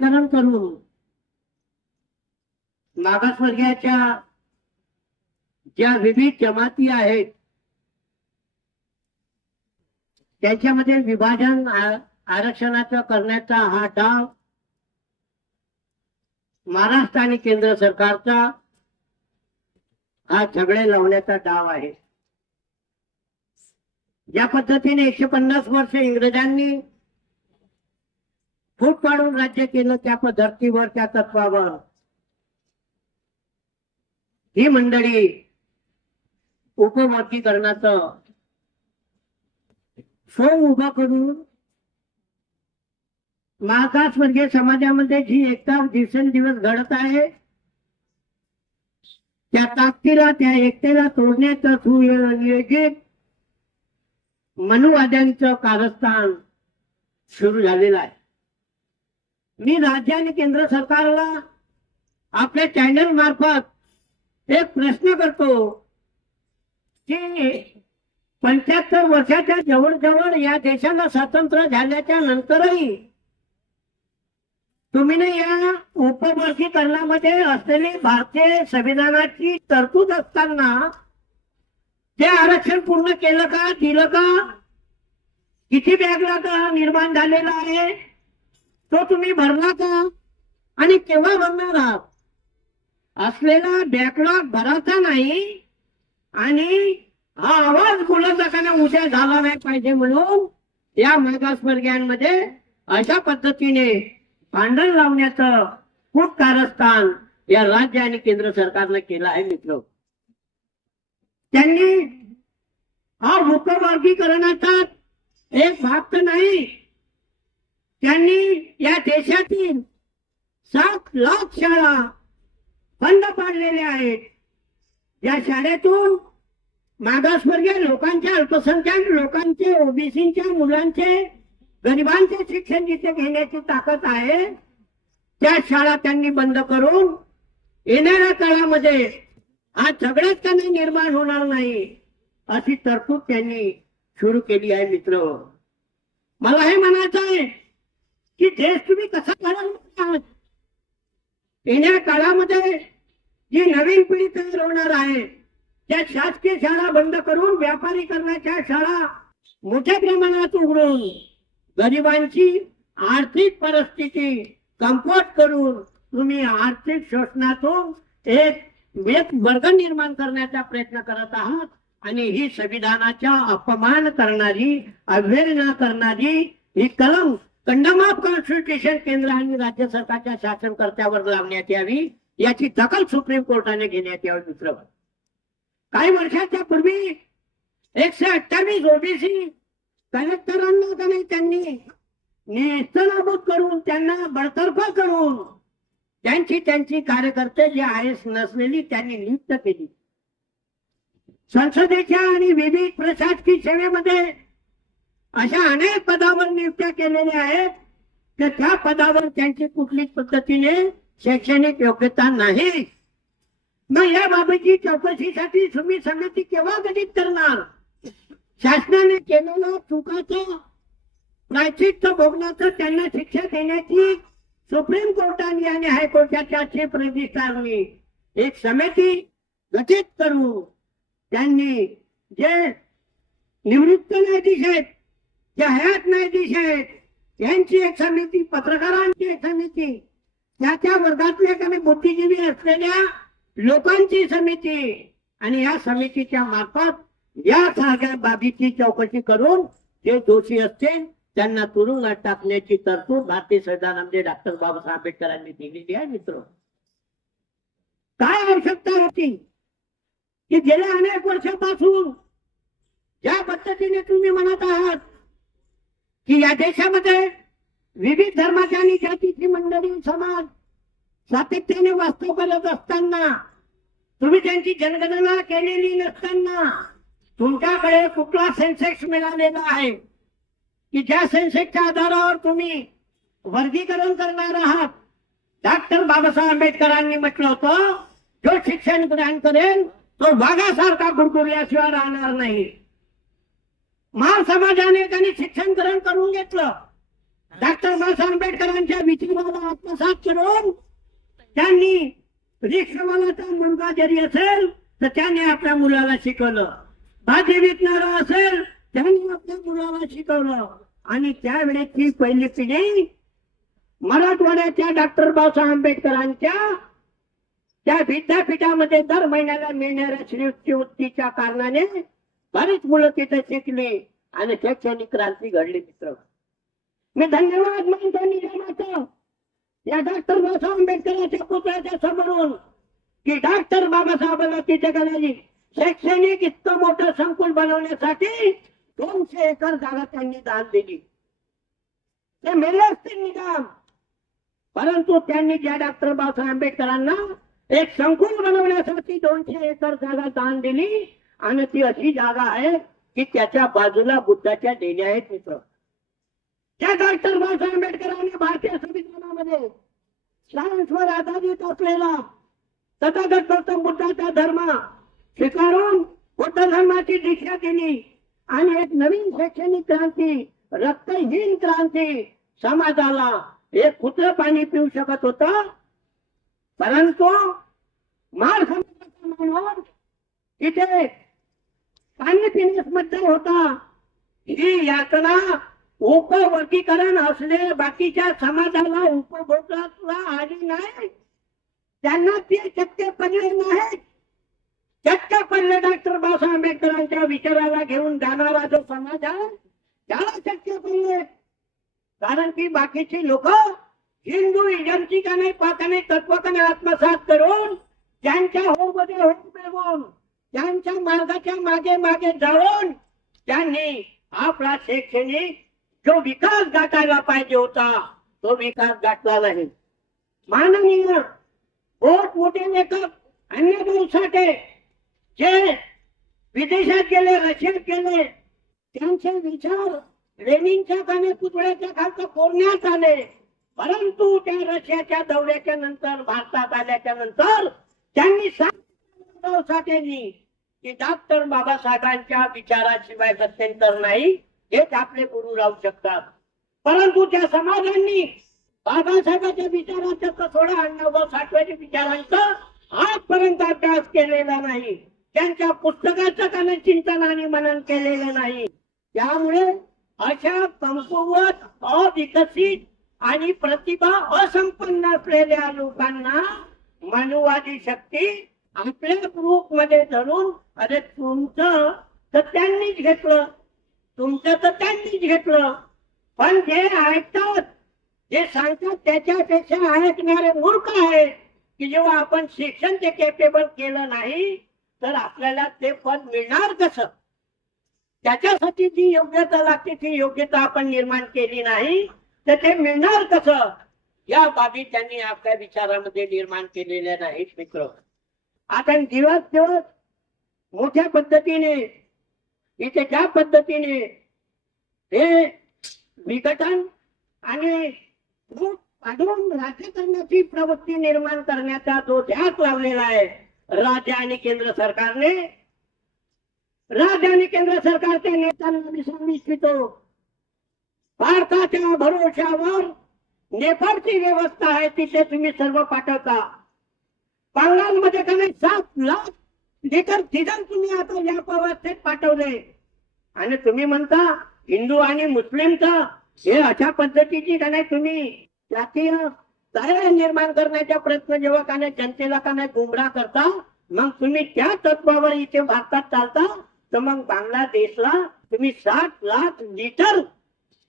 वर्गीकरण करून मागासवर्गीयाच्या ज्या विविध जमाती आहेत त्याच्यामध्ये विभाजन आरक्षणाचा करण्याचा हा डाव महाराष्ट्र आणि केंद्र सरकारचा हा झगडे लावण्याचा डाव आहे। ज्या पद्धतीने 150 वर्ष इंग्रजांनी फूट पाडून राज्य केलं त्या धर्तीवर त्या तत्वावर ही मंडळी उपवर्गीकरणाचं सोंग उभा करून मागासवर्गीय समाजामध्ये जी एकता दिवसेंदिवस घडत आहे त्या ताकदीला त्या एकतेला तोडण्याचं सुनियोजित मनुवाद्यांचं कारस्थान सुरू झालेलं आहे। मी राज्य आणि केंद्र सरकारला आपल्या चॅनल मार्फत एक प्रश्न करतो की 75 वर्षाच्या जवळजवळ या देशाला स्वातंत्र्य झाल्याच्या नंतरही तुम्ही या उपवर्गीकरणामध्ये असलेली भारतीय संविधानाची तरतूद असताना ते आरक्षण पूर्ण केलं का, दिलं का, किती बॅकलॉग निर्माण झालेला आहे तो तुम्ही भरला का आणि केव्हा भरणार आहात? असलेला बॅकलॉग भरायचा नाही आणि हा आवाज बोलताना उद्या झाला नाही पाहिजे म्हणून या मागासवर्गीयांमध्ये अशा पद्धतीने भांडण लावण्याचं खूप कारस्थान या राज्य आणि केंद्र सरकारने केलं आहे। मित्र, त्यांनी हा उपवर्गीकरणाचा एक भाग तर नाही, त्यांनी या देशातील 7 लाख शाळा बंद पाडलेल्या आहेत। या शाळेतून मागासवर्गीय लोकांच्या, अल्पसंख्याक लोकांचे, ओबीसीच्या मुलांचे, गरिबांचे शिक्षण जिथे घेण्याची ताकद आहे त्या शाळा त्यांनी बंद करून येणाऱ्या काळामध्ये हा झगड्याच त्यांना निर्माण होणार नाही अशी तरतूद त्यांनी सुरू केली आहे। मित्र, मला हे म्हणायचं आहे की देश तुम्ही कसा घडवणार आहात? येणाऱ्या काळामध्ये जी नवीन पिढी तयार होणार आहे त्या शासकीय शाळा बंद करून व्यापारीकरणाच्या शाळा मोठ्या प्रमाणात उघडून गरिबांची आर्थिक परिस्थिती कमकुवत करून तुम्ही आर्थिक शोषणातून एक वर्ग निर्माण करण्याचा प्रयत्न करत आहात आणि ही संविधानाचा अपमान करणारी, अवहेलना करणारी ही कलम कंडम ऑफ कॉन्स्टिट्यूशन केंद्र आणि राज्य सरकारच्या शासनकर्त्यावर लावण्यात यावी, याची दखल सुप्रीम कोर्टाने घेण्यात यावी। मित्र, काही वर्षाच्या पूर्वी 128 ओबीसी कलेक्टरांना त्यांनी नेस्तनाबूत करून, त्यांना बडतर्फ करून त्यांची कार्यकर्ते जे आयएस नसलेली त्यांनी नियुक्त केली। संसदेच्या आणि विविध प्रशासकीय सेवेमध्ये अशा अनेक पदावर नियुक्त्या केलेल्या आहेत की त्या पदावर त्यांची कुठलीच पद्धतीने शैक्षणिक योग्यता नाही। मग या बाबतची चौकशीसाठी तुम्ही समिती केव्हा गठीत करणार? शासनाने केलेल्या चुकाचं प्रायश्चित्त भोगण्याचं त्यांना शिक्षा देण्याची सुप्रीम कोर्टाने आणि हायकोर्टाच्या चीफ रजिस्ट्रारनी एक समिती गठीत करून त्यांनी जे निवृत्त न्यायाधीश आहेत, जे हयात न्यायाधीश आहेत यांची एक समिती, पत्रकारांची एक समिती, त्या वर्गातल्या काही बुद्धिजीवी असलेल्या लोकांची समिती आणि या समितीच्या मार्फत या सगळ्या बाबीची चौकशी करून जे दोषी असतील त्यांना तुरुंगात टाकण्याची तरतूद भारतीय संविधानामध्ये डॉक्टर बाबासाहेब आंबेडकरांनी दिलेली आहे। मित्र, काय आवश्यकता होती की गेल्या अनेक वर्षापासून ज्या पद्धतीने तुम्ही म्हणत आहात की या देशामध्ये विविध धर्माच्या आणि जातीची मंडळी, समाज सातत्याने वास्तव करत असताना, तुम्ही त्यांची जनगणना केलेली नसताना तुमच्याकडे कुठला सेन्सेक्स मिळालेला आहे की ज्या सेन्सेक्सच्या आधारावर तुम्ही वर्गीकरण करणार आहात? डॉक्टर बाबासाहेब आंबेडकरांनी म्हटलं होतं, जो शिक्षण ग्रहण करेल तो वाघासारखा गुरगुरल्याशिवाय राहणार नाही। महार समाजाने त्यांनी शिक्षण ग्रहण करून घेतलं, डॉक्टर बाबासाहेब आंबेडकरांच्या विचाराला आत्मसात करून त्यांनी रिक्षावालाचा मुलगा जरी असेल तर त्याने आपल्या मुलाला शिकवलं, भाजी विकणारा असेल त्यांनी आपल्या मुलाला शिकवलं. आणि त्यावेळेची पहिली पिढी मराठवाड्याच्या डॉक्टर बाबासाहेब आंबेडकरांच्या त्या विद्यापीठामध्ये दर महिन्याला मिळणाऱ्या शिष्यवृत्तीच्या कारणाने बरीच मुलं तिथे शिकली आणि शैक्षणिक क्रांती घडली. मित्र, मी धन्यवाद मानतो निजामाचं या डॉक्टर बाबासाहेब आंबेडकरांच्या पुतळ्याच्या समोरून की डॉक्टर बाबासाहेबांना तिथे करायची शैक्षणिक इतकं मोठं संकुल बनवण्यासाठी 200 एकर जागा त्यांनी दान दिली. ते मेले असतील निजाम, परंतु त्यांनी ज्या डॉक्टर बाबासाहेब आंबेडकरांना एक संकुल बनवण्यासाठी 200 एकर जागा दान दिली आणि ती अशी जागा आहे की त्याच्या बाजूला बुद्धाच्या लेण्या आहेत. मित्र, त्या डॉक्टर बाबासाहेब आंबेडकरांनी भारतीय संविधानामध्ये सायन्सवर आधारित असलेला तथागत गौतम बुद्धाचा धर्म स्वीकारून बुद्ध धर्माची दीक्षा दिली आणि एक नवीन शैक्षणिक क्रांती, रक्तहीन क्रांती, समाजाला एक कुत्र पाणी पिऊ शकत होता. परंतु मार समाजाचा मानव इथे पाणी पिण्यास मध्य होता. ही यातना उपवर्गीकरण असले बाकीच्या समाजाला उपभोगाला आली नाही, त्यांना ते चक्के पडले नाही. चक्के पडले डॉक्टर बाबासाहेब आंबेडकरांच्या विचाराला घेऊन जाणारा जो समाज आहे त्याला चक्के पडले. कारण की बाकीची लोक हिंदू इजमची का नाही, पाका नाही, तत्व का नाही आत्मसात करून त्यांच्या हो मध्ये हो मिळवून त्यांच्या मार्गाच्या मागे मागे जाऊन त्यांनी आपला शैक्षणिक जो विकास गाठायला पाहिजे होता तो विकास गाठला नाही. माननीय मोठे लेखक अन्यभाऊ साठे जे विदेशात गेले, रशियात गेले, त्यांचे विचार लेनिनच्या काने पुतळ्याच्या खालचं कोरण्यात आले. परंतु त्या रशियाच्या दौऱ्याच्या नंतर भारतात आल्याच्या नंतर त्यांनी साठेंनी की डॉक्टर बाबासाहेबांच्या विचाराशिवाय गत्यंतर नाही, हेच आपले गुरु राहू शकतात. परंतु त्या समाजांनी बाबासाहेबांच्या विचाराचा कसोडा अण्णाभाऊ साठेच्या विचारांचा आजपर्यंत अभ्यास केलेला नाही, त्यांच्या पुस्तकाचं त्याने चिंतन आणि मनन केलेलं नाही. त्यामुळे अशा कमकुवत, अविकसित आणि प्रतिभा असंपन्न असलेल्या लोकांना मनुवादी शक्ती आपल्या ग्रुप मध्ये धरून अरे तुमचं तर त्यांनीच घेतलं, तुमचं तर त्यांनीच घेतलं. पण जे ऐकतात, जे सांगतात त्याच्यापेक्षा ऐकणारे मूर्ख आहे की जेव्हा आपण शिक्षण ते केपेबल केलं नाही तर आपल्याला ते पद मिळणार कसं, त्याच्यासाठी जी योग्यता लागते ती योग्यता आपण निर्माण केली नाही तर ते मिळणार कसं, या बाबी त्यांनी आपल्या विचारामध्ये निर्माण केलेल्या नाहीत. मित्र, आता दिवस दिवस मोठ्या पद्धतीने इथे ज्या पद्धतीने हे विघटन आणि वाढवून राज्य करण्याची प्रवृत्ती निर्माण करण्याचा जो ध्यास लावलेला आहे राज्य आणि केंद्र सरकारने, राज्य आणि केंद्र सरकारच्या नेत्यांना मी सांगू इच्छितो, भारताच्या भरोशावर नेपाळची व्यवस्था आहे तिथे तुम्ही सर्व पाठवता. बंगालमध्ये का नाही 7 लाख लिटर डिझेल तुम्ही आता या अवस्थेत पाठवले आणि तुम्ही म्हणता हिंदू आणि मुस्लिमचं हे अशा पद्धतीची का नाही तुम्ही जातीय तळ निर्माण करण्याचा प्रयत्न जेव्हा का नाही जनतेला का नाही गुमराह करता, मग तुम्ही त्या तत्वावर इथे भारतात चालता तर मग बांगलादेशला तुम्ही 7 लाख लिटर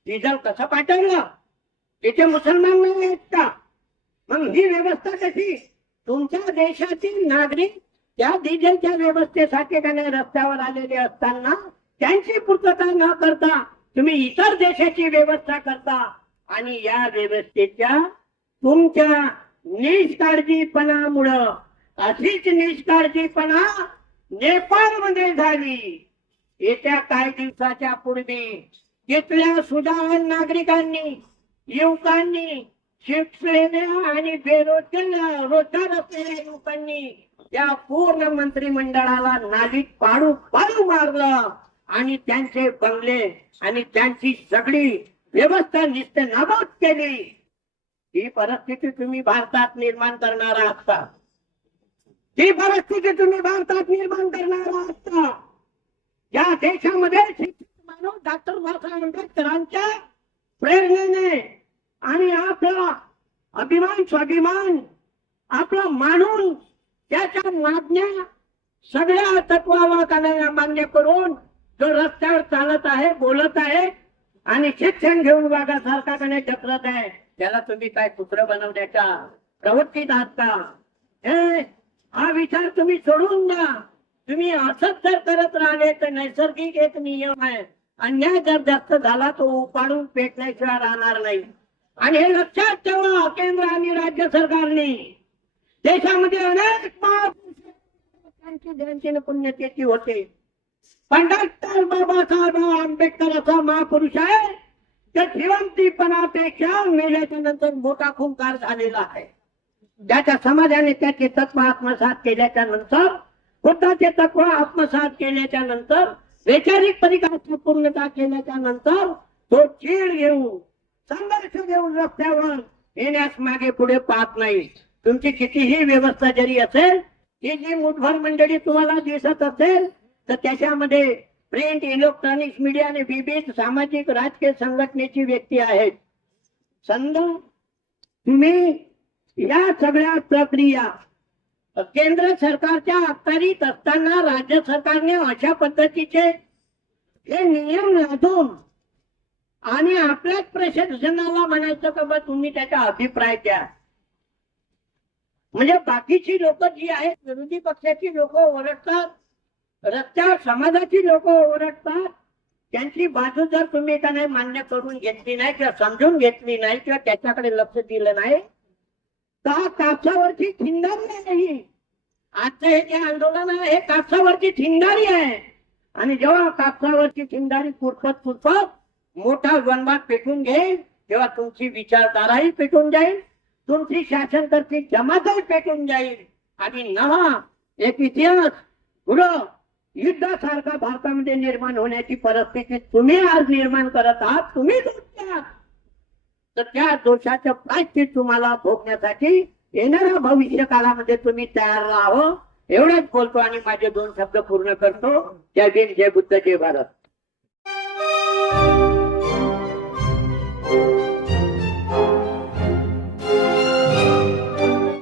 डिझेल कसं पाठवलं? तिथे मुसलमान नाही आहेत का? मग ही व्यवस्था कशी? तुमच्या देशातील नागरिक त्या डिझेलच्या व्यवस्थेसाठी का नाही रस्त्यावर आलेले असताना त्यांची पूर्तता न करता तुम्ही इतर देशाची व्यवस्था करता आणि या व्यवस्थेच्या तुमच्या निष्काळजीपणामुळं अशीच निष्काळजीपणा नेपाळमध्ये झाली. येत्या काही दिवसाच्या पूर्वी तिथल्या सुजाण नागरिकांनी, युवकांनी, शिक्षलेल्या आणि रोजगार असलेल्या युवकांनी त्या पूर्ण मंत्रिमंडळाला नालीत पाडू पाडू मारलं आणि त्यांचे बंगले आणि त्यांची सगळी व्यवस्था निस्ते नाबूद केली, ही परिस्थिती तुम्ही भारतात निर्माण करणार आहात. ही परिस्थिती तुम्ही भारतात निर्माण करणार आहात. या देशामध्ये शिक्षित माणूस डॉक्टर बाबासाहेब आंबेडकरांच्या प्रेरणेने आणि आपला अभिमान स्वाभिमान आपला मानून त्याच्या मागण्या सगळ्या तत्वाला मान्य करून जो रस्त्यावर चालत आहे, बोलत आहे आणि शिक्षण घेऊन वाघासारखाकडे ढकलत आहे, त्याला तुम्ही काय कुत्र बनवण्याच्या प्रवृत्तीत आहात का? हा विचार तुम्ही सोडून द्या. तुम्ही असंच जर करत राहिले तर नैसर्गिक एक नियम आहे, अन्याय जर जास्त झाला तो उपाडून पेटल्याशिवाय राहणार नाही. आणि हे लक्षात ठेवा, केंद्र आणि राज्य सरकारने देशामध्ये अनेक महापुरुषांची जयंती पुण्यतिथी होते, पण डॉक्टर बाबासाहेब आंबेडकर असा महापुरुष आहे त्या जिवंतीपणापेक्षा मेल्याच्या नंतर मोठा खूंखार झालेला आहे. ज्याच्या समाजाने त्याचे तत्व आत्मसात केल्याच्या नंतर, बुद्धाचे तत्व आत्मसात केल्याच्या नंतर, वैचारिक परिकाराची पूर्णता केल्याच्या नंतर तो चीड घेऊन संघर्ष घेऊन रस्त्यावर येण्यास मागे पुढे पाहत नाही. तुमची कितीही व्यवस्था जरी असेल, ही जी मुठभर मंडळी तुम्हाला दिसत असेल, तर त्याच्यामध्ये प्रिंट, इलेक्ट्रॉनिक्स मीडिया आणि विविध सामाजिक राजकीय संघटनेची व्यक्ती आहेत. समजा तुम्ही या सगळ्या प्रक्रिया केंद्र सरकारच्या अखत्यारीत असताना राज्य सरकारने अशा पद्धतीचे हे नियम लादून आणि आपल्याच प्रशासनाला म्हणायचं का बा तुम्ही त्याचा अभिप्राय द्या. म्हणजे बाकीची लोक जी आहेत, विरोधी पक्षाची लोक ओरडतात, रस्त्यावर समाजाची लोक ओरडतात, त्यांची बाजू जर तुम्ही त्याने मान्य करून घेतली नाही किंवा समजून घेतली नाही किंवा त्याच्याकडे लक्ष दिलं नाही तर कापसावरची खिंडारी नाही. आजचं हे जे आंदोलन आहे हे कापसावरची खिंडारी आहे. आणि जेव्हा कापसावरची खिंडारी पुरपत मोठा वनवाद पेटून घेईल तेव्हा तुमची विचारधाराही पेटून जाईल, तुमची शासनकर्ती जमातही पेटून जाईल आणि नवा एक इतिहास पुढं युद्धासारखा भारतामध्ये निर्माण होण्याची परिस्थिती तुम्ही आज निर्माण करत आहात. तुम्ही दोषी आहात, तर त्या दोषाचं प्रायश्चित्त तुम्हाला भोगण्यासाठी येणाऱ्या भविष्य काळामध्ये तुम्ही तयार राहावं. एवढंच बोलतो आणि माझे 2 शब्द पूर्ण करतो. जय भीम, जय बुद्ध, जय भारत.